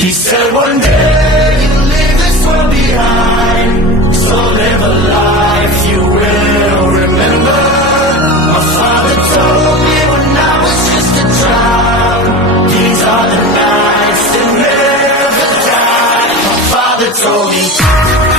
He said one day you'll leave this world behind, so live a life you will remember. My father told me when I was just a child, these are the nights that never die. My father told me